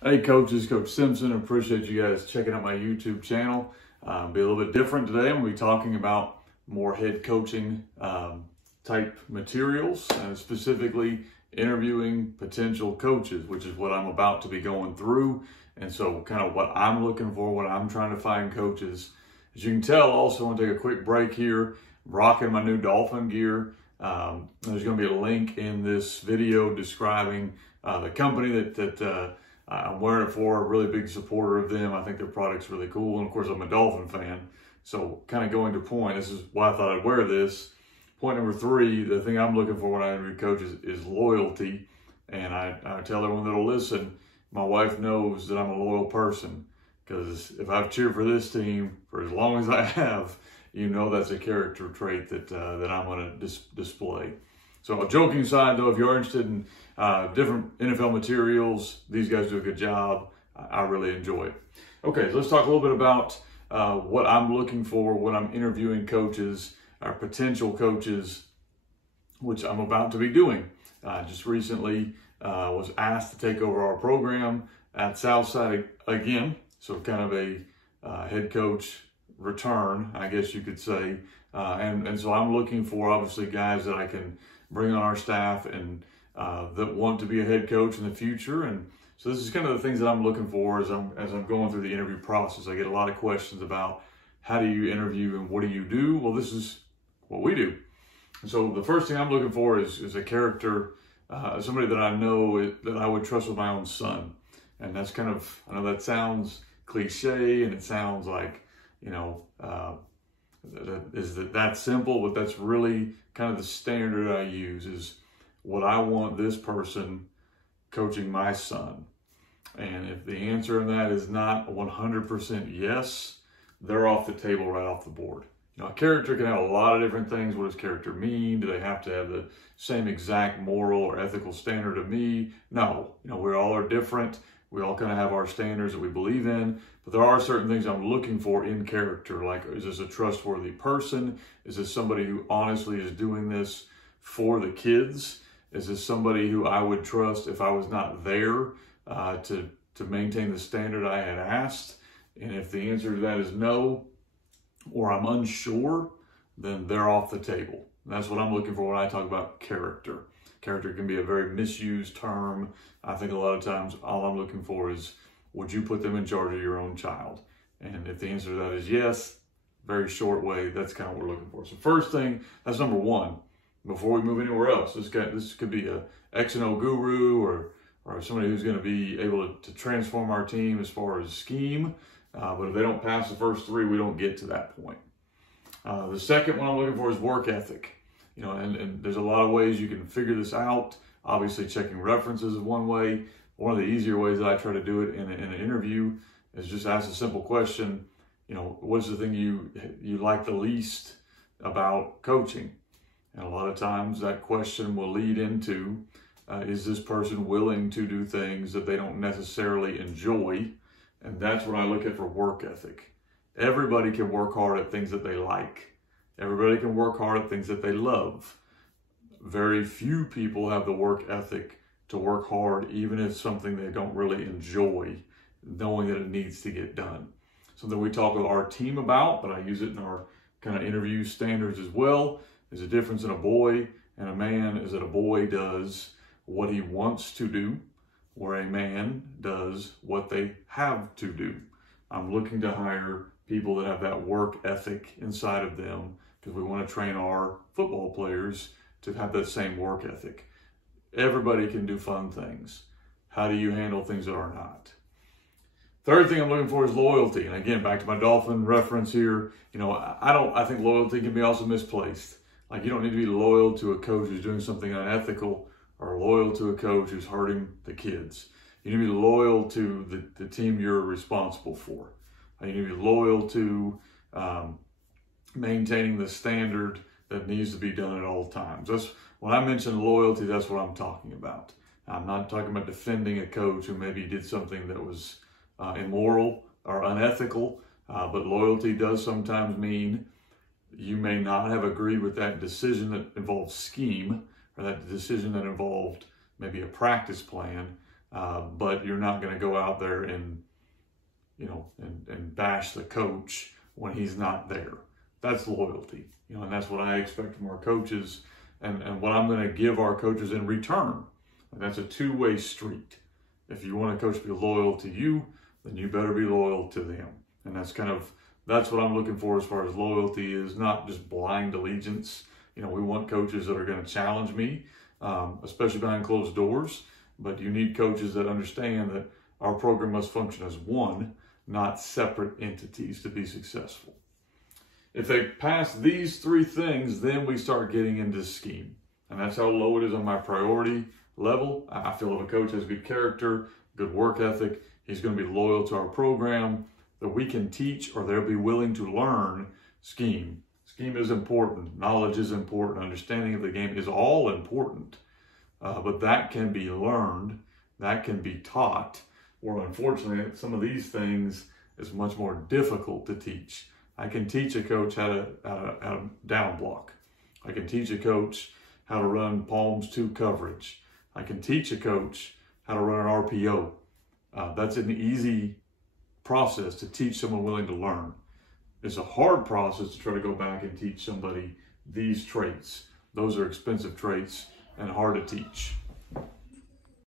Hey coaches, Coach Simpson. Appreciate you guys checking out my YouTube channel. Be a little bit different today. I'm going to be talking about more head coaching type materials, and specifically interviewing potential coaches, which is what I'm about to be going through. And so kind of what I'm looking for, what I'm trying to find coaches. As you can tell, also want to take a quick break here. I'm rocking my new Dolphin gear. There's going to be a link in this video describing the company that I'm wearing it for. A really big supporter of them. I think their product's really cool. And of course, I'm a Dolphin fan. So kind of going to point, this is why I thought I'd wear this. Point number 3, the thing I'm looking for when I interview coaches is loyalty. And I tell everyone that'll listen, my wife knows that I'm a loyal person, because if I've cheered for this team for as long as I have, you know that's a character trait that I'm going to display. So joking aside though, if you're interested in different NFL materials, these guys do a good job. I really enjoy it. Okay, so let's talk a little bit about what I'm looking for when I'm interviewing coaches, or potential coaches, which I'm about to be doing. Just recently was asked to take over our program at Southside again. So kind of a head coach return, I guess you could say. And so I'm looking for obviously guys that I can bring on our staff and that want to be a head coach in the future. And so this is kind of the things that I'm looking for as I'm going through the interview process. I get a lot of questions about how do you interview and what do you do? Well, this is what we do. And so the first thing I'm looking for is a character, somebody that I know that I would trust with my own son. And that's kind of, I know that sounds cliche and it sounds like, you know, is that simple, but that's really kind of the standard I use is what I want this person coaching my son. And if the answer in that is not 100% yes, they're off the table, right off the board. You know, a character can have a lot of different things. What does character mean? Do they have to have the same exact moral or ethical standard of me? No, you know, we all are different. We all kind of have our standards that we believe in, but there are certain things I'm looking for in character. Like, is this a trustworthy person? Is this somebody who honestly is doing this for the kids? Is this somebody who I would trust if I was not there to maintain the standard I had asked? And if the answer to that is no, or I'm unsure, then they're off the table. And that's what I'm looking for when I talk about character. Character can be a very misused term. I think a lot of times all I'm looking for is, would you put them in charge of your own child? And if the answer to that is yes, very short way, that's kind of what we're looking for. So first thing, that's number 1. Before we move anywhere else, this could be a X and O guru or somebody who's going to be able to transform our team as far as scheme. But if they don't pass the first 3, we don't get to that point. The second one I'm looking for is work ethic. You know, and there's a lot of ways you can figure this out. Obviously, checking references is one way. One of the easier ways that I try to do it in an interview is just ask a simple question. You know, what's the thing you like the least about coaching? And a lot of times that question will lead into, is this person willing to do things that they don't necessarily enjoy? And that's what I look at for work ethic. Everybody can work hard at things that they like. Everybody can work hard at things that they love. Very few people have the work ethic to work hard, even if it's something they don't really enjoy, knowing that it needs to get done. Something we talk with our team about, but I use it in our kind of interview standards as well, is a difference in a boy and a man is that a boy does what he wants to do, where a man does what they have to do. I'm looking to hire people that have that work ethic inside of them because we want to train our football players to have that same work ethic. Everybody can do fun things. How do you handle things that are not? Third thing I'm looking for is loyalty. And again, back to my Dolphin reference here, you know, I think loyalty can be also misplaced. Like, you don't need to be loyal to a coach who's doing something unethical or loyal to a coach who's hurting the kids. You need to be loyal to the team you're responsible for. You need to be loyal to maintaining the standard that needs to be done at all times. That's when I mention loyalty, that's what I'm talking about. I'm not talking about defending a coach who maybe did something that was immoral or unethical, but loyalty does sometimes mean you may not have agreed with that decision that involves scheme, or that decision that involved maybe a practice plan, but you're not going to go out there and, and bash the coach when he's not there. That's loyalty, and that's what I expect from our coaches, and what I'm going to give our coaches in return. And that's a two-way street. If you want a coach to be loyal to you, then you better be loyal to them. And that's what I'm looking for as far as loyalty, is not just blind allegiance. We want coaches that are going to challenge me, especially behind closed doors. But you need coaches that understand that our program must function as one, not separate entities, to be successful. If they pass these three things, then we start getting into scheme. And that's how low it is on my priority level. I feel if a coach has good character, good work ethic, he's going to be loyal to our program, that we can teach, or they'll be willing to learn scheme. Scheme is important. Knowledge is important. Understanding of the game is all important. But that can be learned. That can be taught. Or unfortunately, some of these things is much more difficult to teach. I can teach a coach how to down block. I can teach a coach how to run palms to coverage. I can teach a coach how to run an RPO. That's an easy process to teach someone willing to learn. It's a hard process to try to go back and teach somebody these traits. Those are expensive traits and hard to teach.